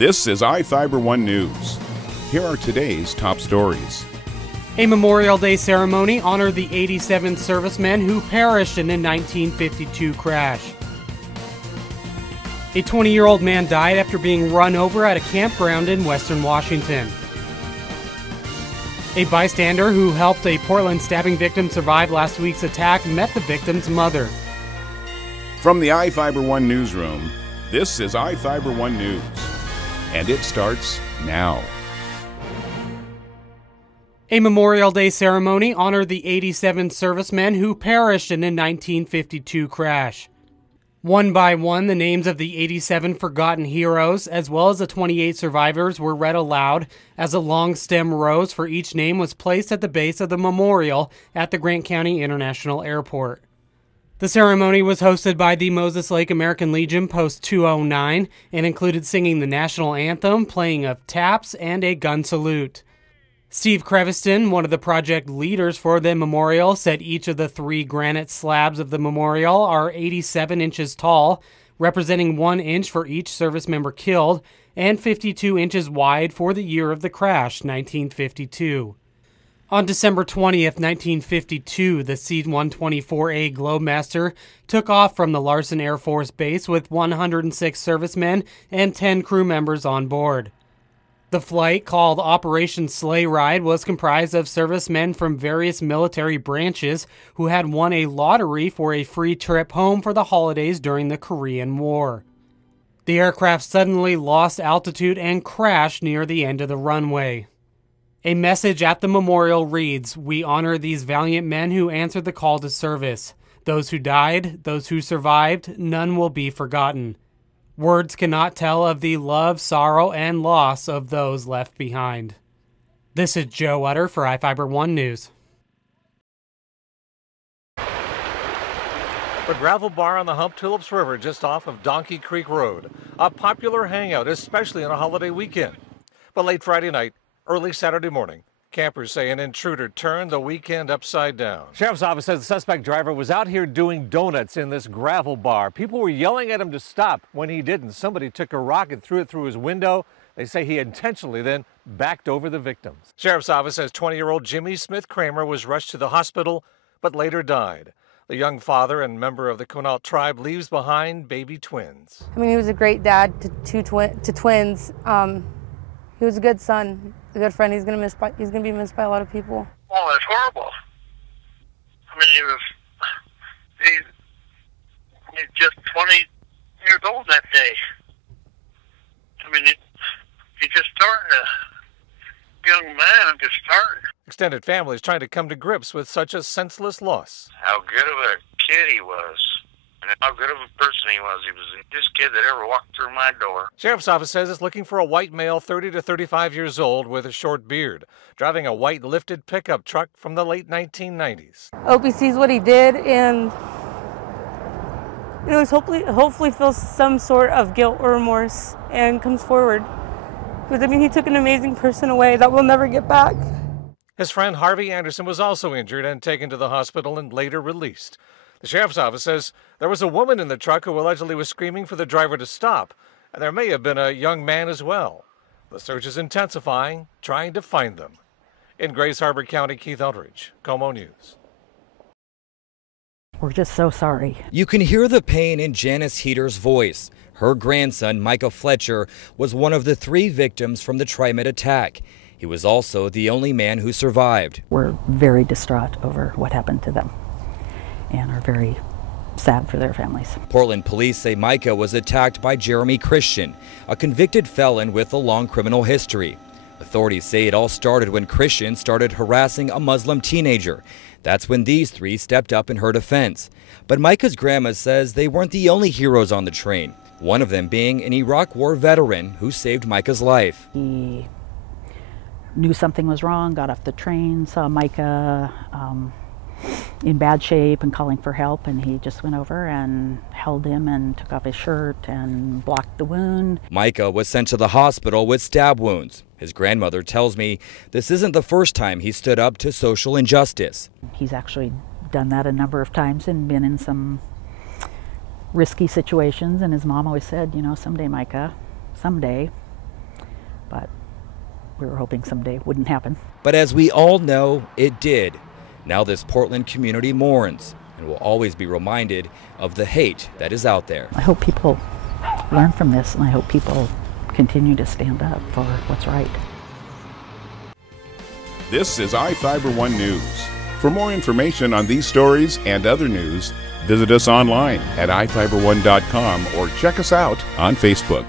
This is iFIBER 1 News. Here are today's top stories. A Memorial Day ceremony honored the 87 servicemen who perished in the 1952 crash. A 20-year-old man died after being run over at a campground in Western Washington. A bystander who helped a Portland stabbing victim survive last week's attack met the victim's mother. From the iFIBER 1 newsroom, this is iFIBER 1 News. And it starts now. A Memorial Day ceremony honored the 87 servicemen who perished in the 1952 crash. One by one, the names of the 87 forgotten heroes, as well as the 28 survivors, were read aloud as a long stem rose for each name was placed at the base of the memorial at the Grant County International Airport. The ceremony was hosted by the Moses Lake American Legion Post 209 and included singing the national anthem, playing of taps, and a gun salute. Steve Creviston, one of the project leaders for the memorial, said each of the 3 granite slabs of the memorial are 87 inches tall, representing 1 inch for each service member killed, and 52 inches wide for the year of the crash, 1952. On December 20th, 1952, the C-124A Globemaster took off from the Larson Air Force Base with 106 servicemen and 10 crew members on board. The flight, called Operation Sleigh Ride, was comprised of servicemen from various military branches who had won a lottery for a free trip home for the holidays during the Korean War. The aircraft suddenly lost altitude and crashed near the end of the runway. A message at the memorial reads, "We honor these valiant men who answered the call to service. Those who died, those who survived, none will be forgotten. Words cannot tell of the love, sorrow, and loss of those left behind." This is Joe Utter for iFIBER 1 News. The gravel bar on the Hump Tulips River just off of Donkey Creek Road. A popular hangout, especially on a holiday weekend. But late Friday night, early Saturday morning, campers say an intruder turned the weekend upside down. Sheriff's office says the suspect driver was out here doing donuts in this gravel bar. People were yelling at him to stop. When he didn't, somebody took a rock and threw it through his window. They say he intentionally then backed over the victims. Sheriff's office says 20-year-old Jimmy Smith Kramer was rushed to the hospital, but later died. The young father and member of the Quinault tribe leaves behind baby twins. I mean, he was a great dad to twins. He was a good son, a good friend. He's gonna be missed by a lot of people. Well, it's horrible. I mean, he's just 20 years old that day. I mean, he just started a young man, just started. Extended families trying to come to grips with such a senseless loss. How good of a kid he was. And how good of a person he was. He was the biggest kid that ever walked through my door. Sheriff's office says it's looking for a white male 30 to 35 years old with a short beard, driving a white lifted pickup truck from the late 1990s. I hope he sees what he did and hopefully feels some sort of guilt or remorse and comes forward. Because, I mean, he took an amazing person away that we'll never get back. His friend Harvey Anderson was also injured and taken to the hospital and later released. The sheriff's office says there was a woman in the truck who allegedly was screaming for the driver to stop, and there may have been a young man as well. The search is intensifying, trying to find them. In Grace Harbor County, Keith Eldridge, KOMO News. We're just so sorry. You can hear the pain in Janice Heater's voice. Her grandson, Micah Fletcher, was one of the 3 victims from the TriMet attack. He was also the only man who survived. We're very distraught over what happened to them and are very sad for their families. Portland police say Micah was attacked by Jeremy Christian, a convicted felon with a long criminal history. Authorities say it all started when Christian started harassing a Muslim teenager. That's when these 3 stepped up in her defense. But Micah's grandma says they weren't the only heroes on the train, one of them being an Iraq War veteran who saved Micah's life. He knew something was wrong, got off the train, saw Micah in bad shape and calling for help, and he just went over and held him and took off his shirt and blocked the wound. Micah was sent to the hospital with stab wounds. His grandmother tells me this isn't the first time he stood up to social injustice. He's actually done that a number of times and been in some risky situations, and his mom always said, you know, someday, Micah, someday but we were hoping someday it wouldn't happen. But as we all know, it did. Now this Portland community mourns and will always be reminded of the hate that is out there. I hope people learn from this, and I hope people continue to stand up for what's right. This is iFIBER 1 News. For more information on these stories and other news, visit us online at iFiber1.com or check us out on Facebook.